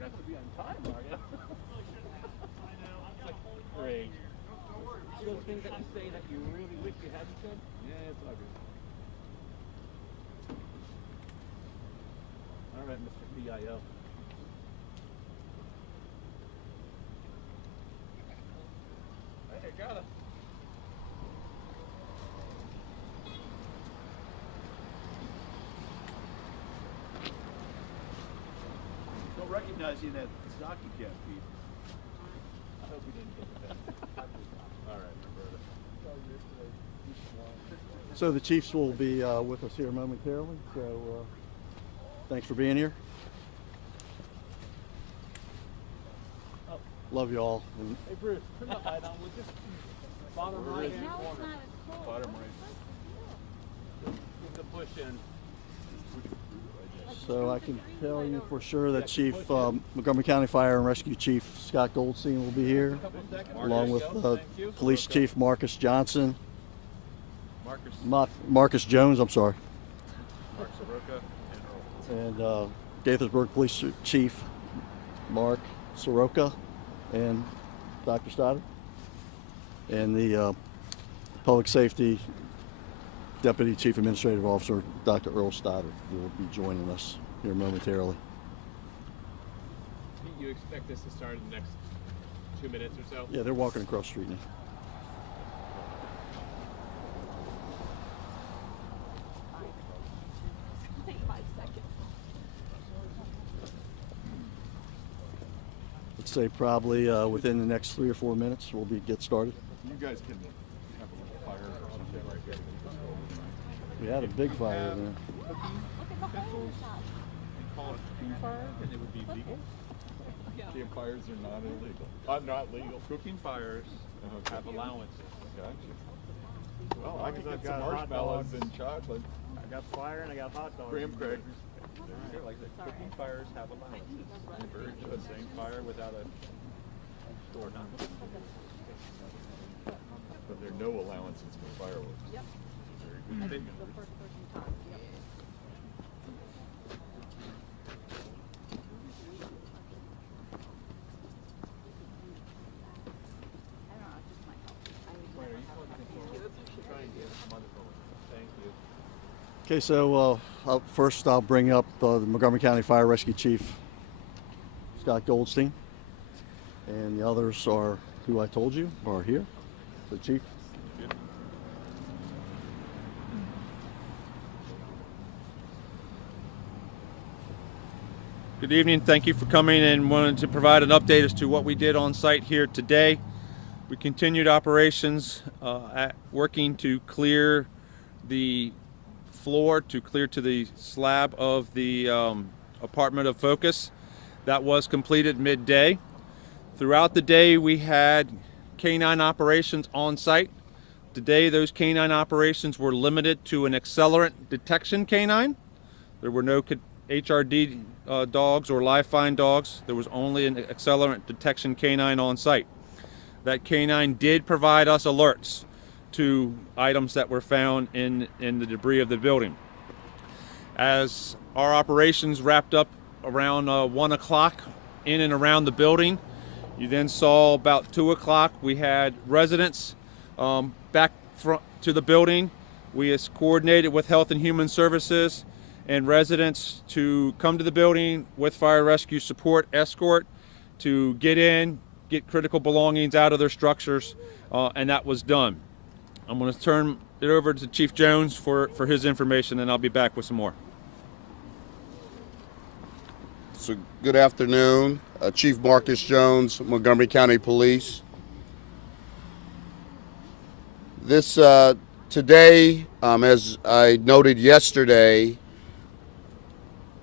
you're not going to be on time, are you? Great. Those things that you say that you really wish you hadn't said? Yeah, it's all good. All right, Mr. PIO. Hey, got it. Don't recognize you in that stocking cap, Pete. I hope we didn't get the best. All right, my brother. So the Chiefs will be with us here momentarily. So thanks for being here. Oh. Love you all. And Hey, Bruce, turn that light on. We'll just bottom right hand Now it's corner. not as cold. Bottom right. Give the push in. so I can tell you for sure that Chief Montgomery County Fire and Rescue Chief Scott Goldstein will be here, along with Police Chief Marcus Johnson. Marcus Jones, I'm sorry. Mark Soroka and And Gaithersburg Police Chief Mark Soroka and Dr. Stoddard. And the Public Safety Deputy Chief Administrative Officer, Dr. Earl Stoddard, will be joining us here momentarily. You expect this to start in the next 2 minutes or so? Yeah, they're walking across the street now. Take 5 seconds. Let's say probably within the next 3 or 4 minutes we'll get started. you guys can have a little fire or something right there. We had a big fire there. Cooking pencils and call it cooking fire, and it would be legal. Campfires are not illegal. Not legal. Cooking fires have allowances. Gotcha. Well, I can get some marshmallows and chocolate. I got fire and I got hot dogs. Graham crackers. Like I said, cooking fires have allowances. Very The same fire without a store number. But there are no allowances for fireworks. Yep. Very good. The first person talks. Yep. I don't know, it just might help. I would never have a Try and get some other phone. Thank you. Okay, so first I'll bring up the Montgomery County Fire Rescue Chief Scott Goldstein, and the others are who I told you are here. The Chief. Good evening. Thank you for coming and wanted to provide an update as to what we did on site here today. We continued operations working to clear the floor, to clear to the slab of the apartment of Focus. That was completed midday. Throughout the day we had canine operations on site. Today those canine operations were limited to an accelerant detection canine. There were no HRD dogs or live fine dogs. There was only an accelerant detection canine on site. That canine did provide us alerts to items that were found in the debris of the building. As our operations wrapped up around 1 o'clock in and around the building, you then saw about 2 o'clock we had residents back to the building. We coordinated with Health and Human Services and residents to come to the building with fire rescue support escort to get in, get critical belongings out of their structures, and that was done. I'm going to turn it over to Chief Jones for his information, and I'll be back with some more. So good afternoon, Chief Marcus Jones, Montgomery County Police. This today, as I noted yesterday,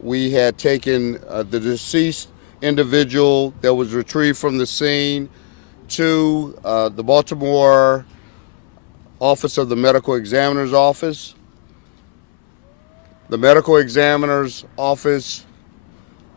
we had taken the deceased individual that was retrieved from the scene to the Baltimore Office of the Medical Examiner's Office. The Medical Examiner's Office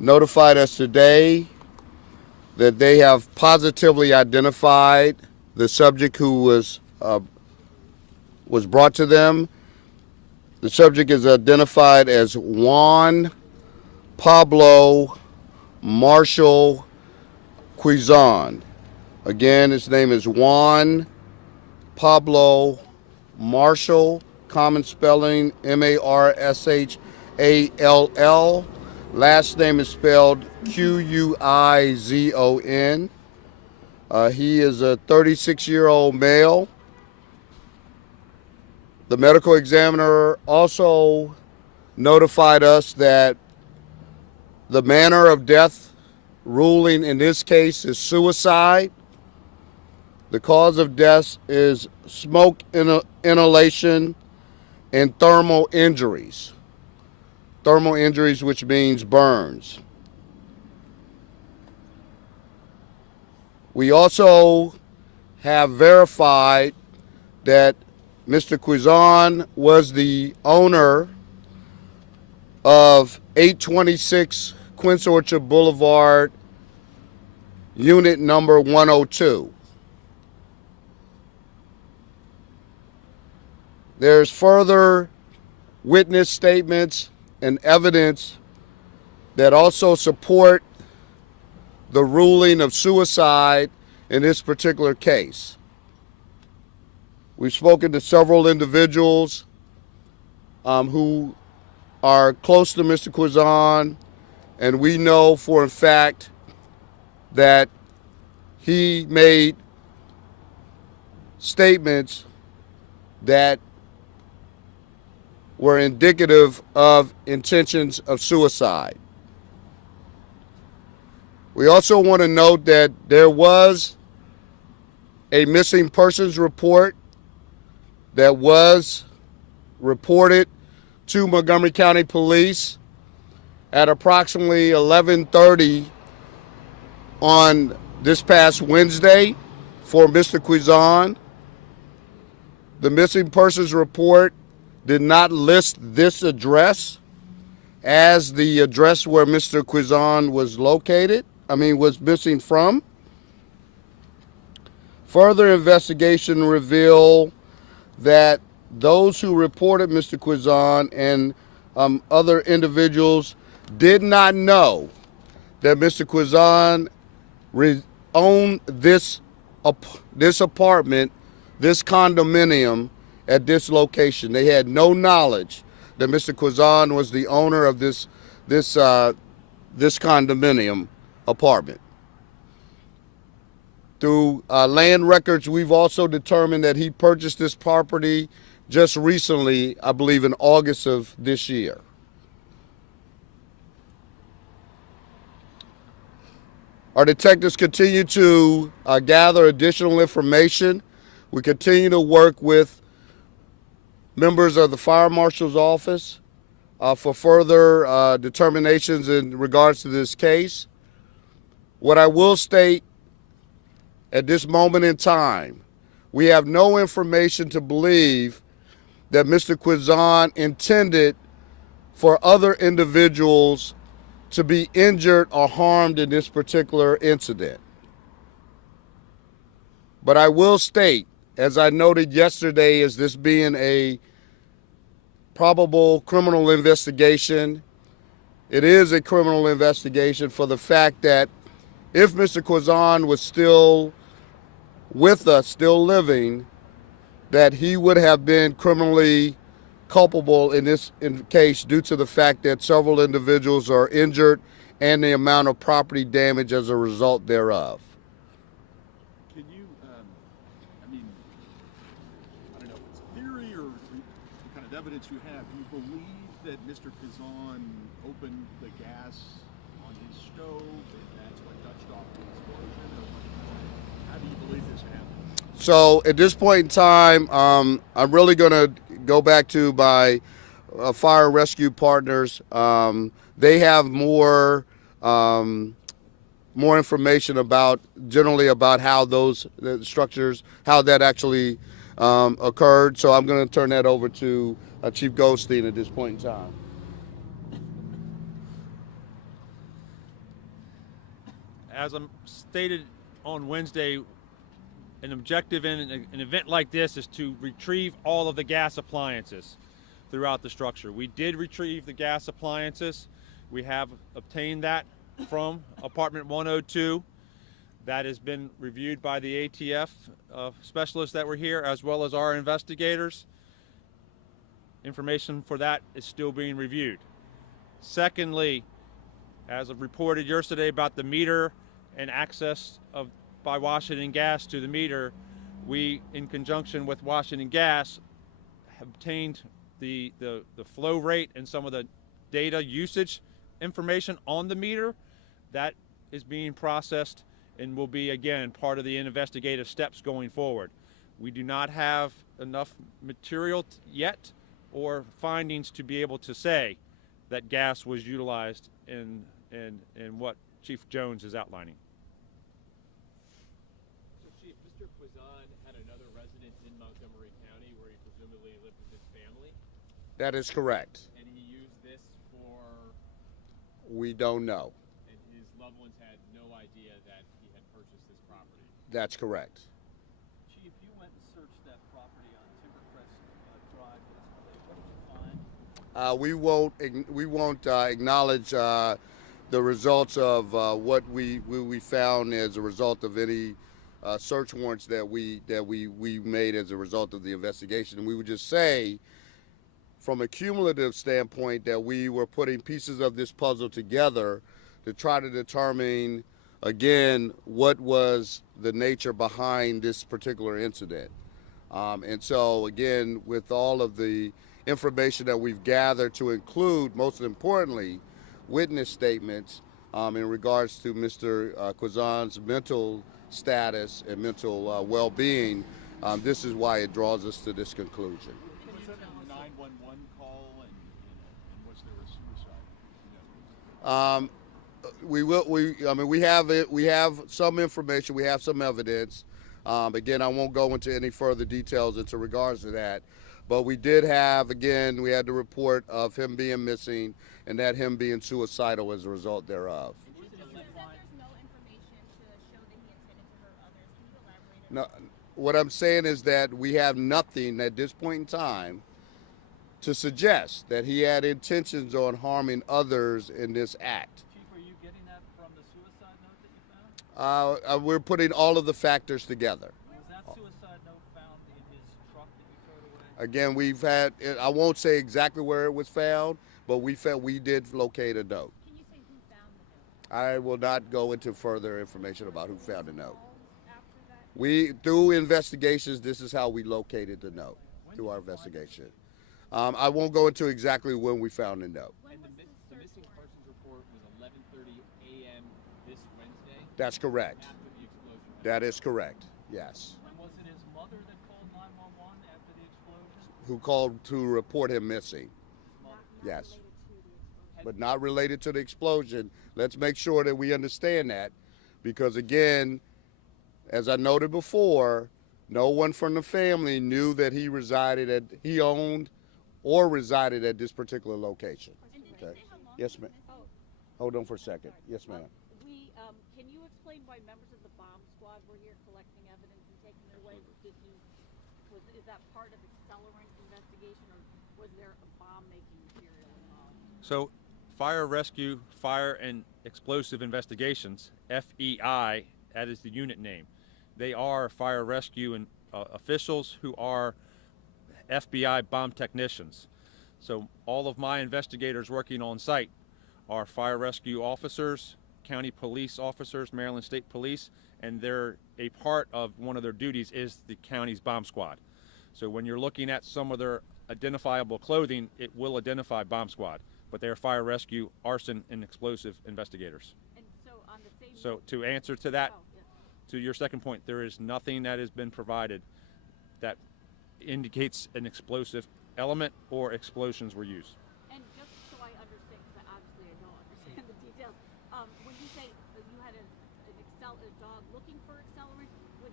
notified us today that they have positively identified the subject who was brought to them. The subject is identified as Juan Pablo Marshall Quizon. Again, his name is Juan Pablo Marshall, common spelling Marshall. Last name is spelled Quizon. He is a 36-year-old male. The medical examiner also notified us that the manner of death ruling in this case is suicide. The cause of death is smoke inhalation and thermal injuries. Thermal injuries, which means burns. We also have verified that Mr. Quizon was the owner of 826 Quince Orchard Boulevard, unit number 102. There's further witness statements and evidence that also support the ruling of suicide in this particular case. We've spoken to several individuals who are close to Mr. Quizon, and we know for a fact that he made statements that were indicative of intentions of suicide. We also want to note that there was a missing persons report that was reported to Montgomery County Police at approximately 11:30 on this past Wednesday for Mr. Quizon. The missing persons report did not list this address as the address where Mr. Quizon was was missing from. Further investigation revealed that those who reported Mr. Quizon and other individuals did not know that Mr. Quizon owned this apartment, this condominium at this location. They had no knowledge that Mr. Quizon was the owner of this condominium apartment. Through land records, we've also determined that he purchased this property just recently, I believe in August of this year. Our detectives continue to gather additional information. We continue to work with members of the Fire Marshal's office for further determinations in regards to this case. What I will state at this moment in time, we have no information to believe that Mr. Quizon intended for other individuals to be injured or harmed in this particular incident. But I will state, as I noted yesterday, as this being a probable criminal investigation, it is a criminal investigation for the fact that if Mr. Quizon was still with us, still living, that he would have been criminally culpable in this case due to the fact that several individuals are injured and the amount of property damage as a result thereof. Can you, I don't know if it's theory or the kind of evidence you have, do you believe that Mr. Quizon opened the gas on his stove and that's what touched off the explosion? Or how do you believe this happened? So at this point in time, I'm really going to go back to my fire rescue partners. They have more information generally about how those structures, how that actually occurred. So I'm going to turn that over to Chief Goldstein at this point in time. As I stated on Wednesday, an objective in an event like this is to retrieve all of the gas appliances throughout the structure. We did retrieve the gas appliances. We have obtained that from apartment 102. That has been reviewed by the ATF specialists that were here, as well as our investigators. Information for that is still being reviewed. Secondly, as I've reported yesterday about the meter and access by Washington Gas to the meter, we, in conjunction with Washington Gas, have obtained the flow rate and some of the data usage information on the meter. That is being processed and will be, again, part of the investigative steps going forward. We do not have enough material yet or findings to be able to say that gas was utilized in what Chief Jones is outlining. So, Chief, Mr. Quizon had another residence in Montgomery County where he presumably lived with his family, That is correct. and he used this for, We don't know. and his loved ones had no idea that he had purchased this property. That's correct. Chief, you went and searched that property on Timbercrest Drive yesterday. What did you find? We won't acknowledge the results of what we found as a result of any search warrants that we made as a result of the investigation. And we would just say, from a cumulative standpoint, that we were putting pieces of this puzzle together to try to determine, again, what was the nature behind this particular incident. And so, again, with all of the information that we've gathered, to include, most importantly, witness statements in regards to Mr. Quizon's mental status and mental well-being, this is why it draws us to this conclusion. Was that a 911 call, and was there a suicide? We have it. We have some information. We have some evidence. Again, I won't go into any further details into regards to that. But we did have, again, we had the report of him being missing and that him being suicidal as a result thereof. You said there's no information to show that he intended to hurt others. Can you elaborate on No, what I'm saying is that we have nothing at this point in time to suggest that he had intentions on harming others in this act. Chief, are you getting that from the suicide note that you found? We're putting all of the factors together. Was that suicide note found in his truck that you towed away? Again, we've had, I won't say exactly where it was found, but we did locate a note. Can you say who found the note? I will not go into further information about who found the note. After that? Through investigations, this is how we located the note, through our investigation. I won't go into exactly when we found the note. When And was the the missing search warrant? persons report was 11:30 a.m. this Wednesday, That's correct. after the explosion. That is correct, yes. And was it his mother that called 911 after the explosion? Who called to report him missing, Not yes. related to the explosion. But not related to the explosion. Let's make sure that we understand that, because again, as I noted before, no one from the family knew that he owned or resided at this particular location. And did they Okay. say how long Yes, he was ma'am. missing? Hold on for a second. Yes, ma'am. Can you explain why members of the bomb squad were here collecting evidence and taking it away? Is that part of accelerant investigation, or was there a bomb-making material involved? So, Fire Rescue, Fire and Explosive Investigations, FEI, that is the unit name. They are fire rescue and officials who are FBI bomb technicians. So all of my investigators working on site are fire rescue officers, county police officers, Maryland State Police, and they're a part of one of their duties is the county's bomb squad. So when you're looking at some of their identifiable clothing, it will identify bomb squad, but they are fire rescue, arson, and explosive investigators. And so on the same So note- to answer to that, Oh, yeah. to your second point, there is nothing that has been provided that indicates an explosive element or explosions were used. And just so I understand, because obviously I don't understand the details, when you say you had a dog looking for accelerant, could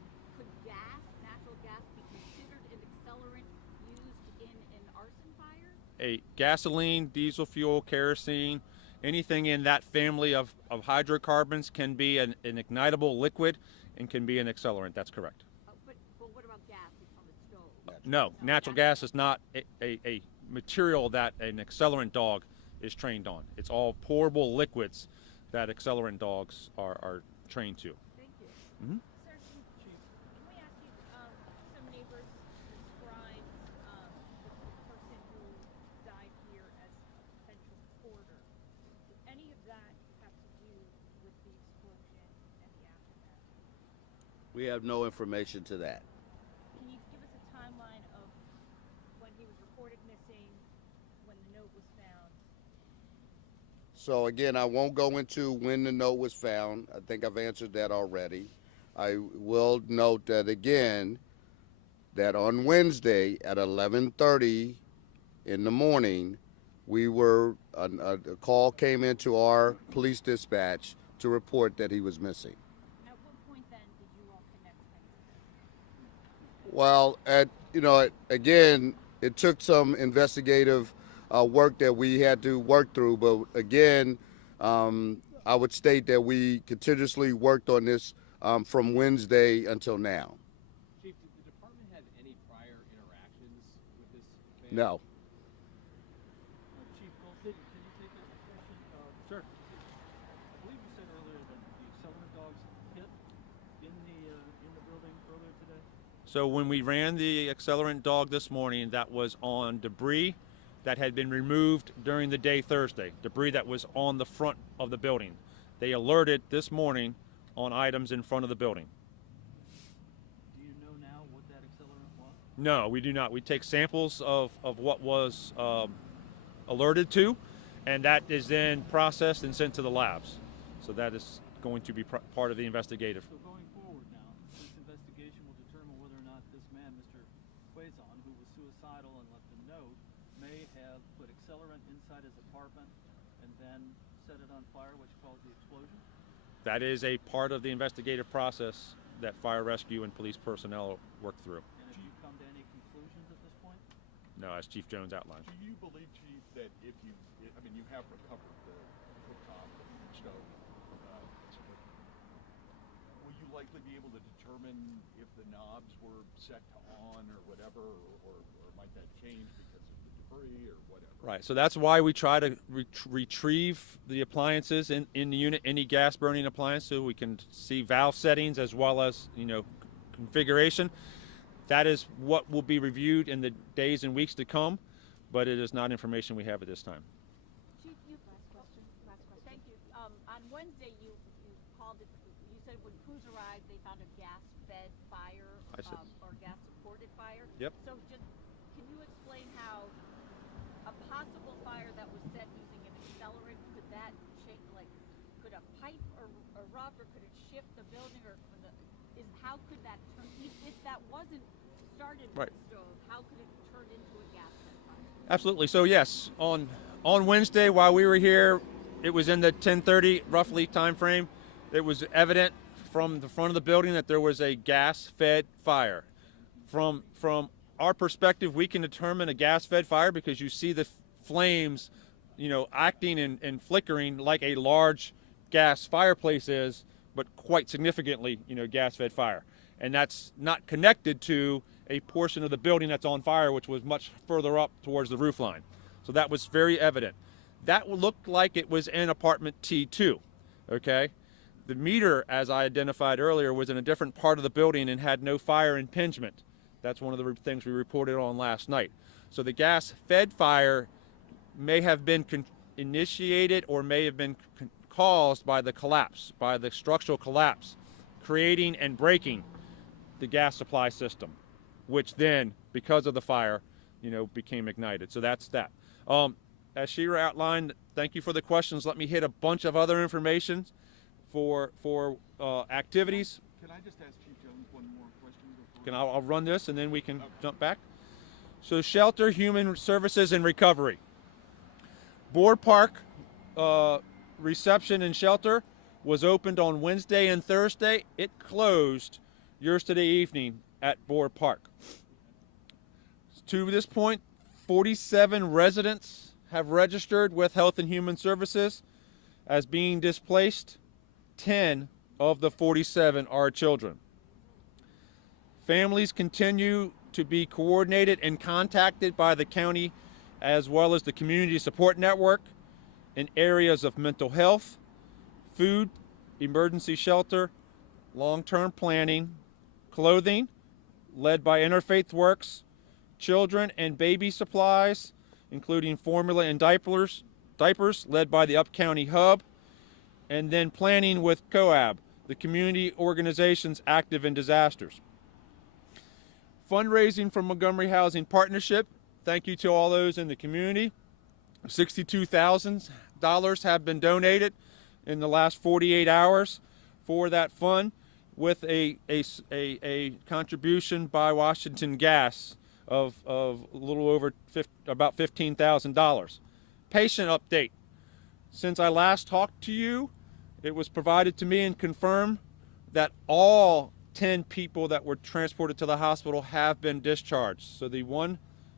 natural gas, be considered an accelerant used in an arson fire? A gasoline, diesel fuel, kerosene, anything in that family of hydrocarbons can be an ignitable liquid and can be an accelerant. That's correct. But what about gas from a stove? No, natural gas is not a material that an accelerant dog is trained on. It's all pourable liquids that accelerant dogs are trained to. Thank you. Mhm. Sir, can we ask you, some neighbors described the person who died here as a potential porter. Did any of that have to do with the explosion and the aftermath? We have no information to that. Can you give us a timeline of when he was reported missing, when the note was found? So again, I won't go into when the note was found. I think I've answered that already. I will note that again, that on Wednesday at 11:30 in the morning, a call came into our police dispatch to report that he was missing. At what point then did you all connect things? Well, again, it took some investigative work that we had to work through, but again, I would state that we continuously worked on this from Wednesday until now. Chief, did the department have any prior interactions with this man? No. Chief Goldstein, can you take that question? Sure. I believe you said earlier that the accelerant dogs hit in the building earlier today. So when we ran the accelerant dog this morning, that was on debris that had been removed during the day Thursday, debris that was on the front of the building. They alerted this morning on items in front of the building. Do you know now what that accelerant was? No, we do not. We take samples of what was alerted to, and that is then processed and sent to the labs. So that is going to be part of the investigative. So going forward now, this investigation will determine whether or not this man, Mr. Quazon, who was suicidal and left a note, may have put accelerant inside his apartment and then set it on fire, which caused the explosion. That is a part of the investigative process that fire rescue and police personnel work through. And have you come to any conclusions at this point? No, as Chief Jones outlined. Do you believe, Chief, that if you, I mean, you have recovered the cooktop and stove, will you likely be able to determine if the knobs were set to on or whatever, or might that change because of the debris or whatever? Right, so that's why we try to retrieve the appliances in the unit, any gas burning appliance, so we can see valve settings as well as, configuration. That is what will be reviewed in the days and weeks to come, but it is not information we have at this time. Chief, last question. Thank you. On Wednesday, you called it, you said when crews arrived, they found a gas-fed fire I said- or gas-supported fire. Yep. So just, can you explain how a possible fire that was set using an accelerant, could that change, could a pipe erupt, or could it shift the building, or how could that turn, if that wasn't started with Right. the stove, how could it turn into a gas-fed fire? Absolutely. So yes, on Wednesday while we were here, it was in the 10:30 roughly time frame. It was evident from the front of the building that there was a gas-fed fire. From our perspective, we can determine a gas-fed fire because you see the flames, acting and flickering like a large gas fireplace is, but quite significantly, gas-fed fire. And that's not connected to a portion of the building that's on fire, which was much further up towards the roof line. So that was very evident. That looked like it was in apartment T2, okay? The meter, as I identified earlier, was in a different part of the building and had no fire impingement. That's one of the things we reported on last night. So the gas-fed fire may have been initiated or may have been caused by the collapse, by the structural collapse, creating and breaking the gas supply system, which then, because of the fire, became ignited. So that's that. As Shira outlined, thank you for the questions. Let me hit a bunch of other information for activities. Can I just ask Chief Jones one more question before? I'll run this and then we can jump back. So Shelter, Human Services, and Recovery. Board Park reception and shelter was opened on Wednesday and Thursday. It closed yesterday evening at Board Park. To this point, 47 residents have registered with Health and Human Services as being displaced. 10 of the 47 are children. Families continue to be coordinated and contacted by the county as well as the community support network in areas of mental health, food, emergency shelter, long-term planning, clothing, led by Interfaith Works, children and baby supplies, including formula and diapers, led by the Up-County Hub, and then planning with COAB, the community organizations active in disasters. Fundraising from Montgomery Housing Partnership, thank you to all those in the community. $62,000 have been donated in the last 48 hours for that fund, with a contribution by Washington Gas of a little over about $15,000. Patient update. Since I last talked to you, it was provided to me and confirmed that all 10 people that were transported to the hospital have been discharged. So the one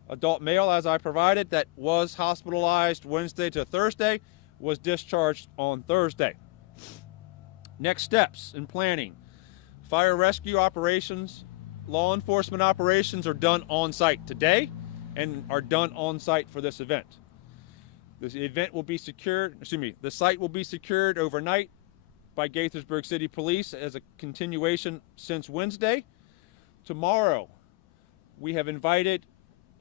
adult male, as I provided, that was hospitalized Wednesday to Thursday was discharged on Thursday. Next steps in planning. Fire rescue operations, law enforcement operations are done on site today and are done on site for this event. This event will be secured, the site will be secured overnight by Gaithersburg City Police as a continuation since Wednesday. Tomorrow, we have invited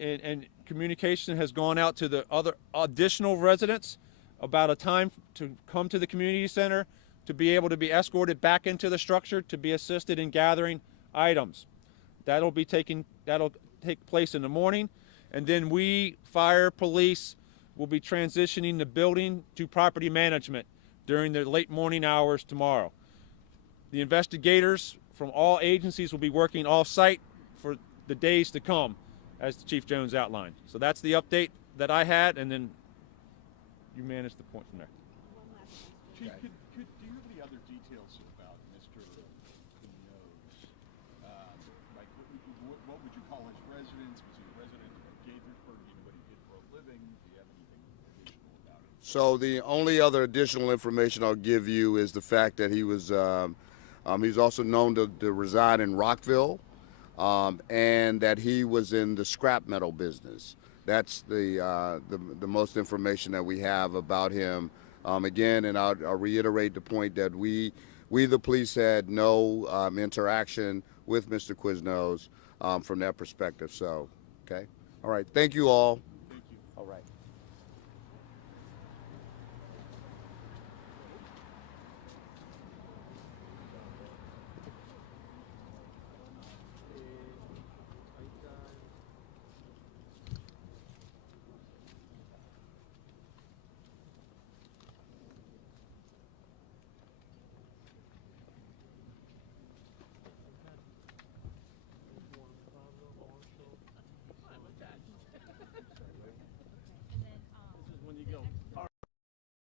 and communication has gone out to the other additional residents about a time to come to the community center to be able to be escorted back into the structure to be assisted in gathering items. That'll take place in the morning, and then we, fire, police, will be transitioning the building to property management during the late morning hours tomorrow. The investigators from all agencies will be working off-site for the days to come, as Chief Jones outlined. So that's the update that I had, and then you manage the point from there. Chief, do you have any other details about Mr. Quinones? Like, what would you call his residence? Was he a resident of Gaithersburg? Do you know what he did for a living? Do you have anything additional about it? So the only other additional information I'll give you is the fact that he was he's also known to reside in Rockville, and that he was in the scrap metal business. That's the most information that we have about him. Again, and I'll reiterate the point that we the police had no interaction with Mr. Quiznos from that perspective. So, okay, all right. Thank you all. Thank you. All right.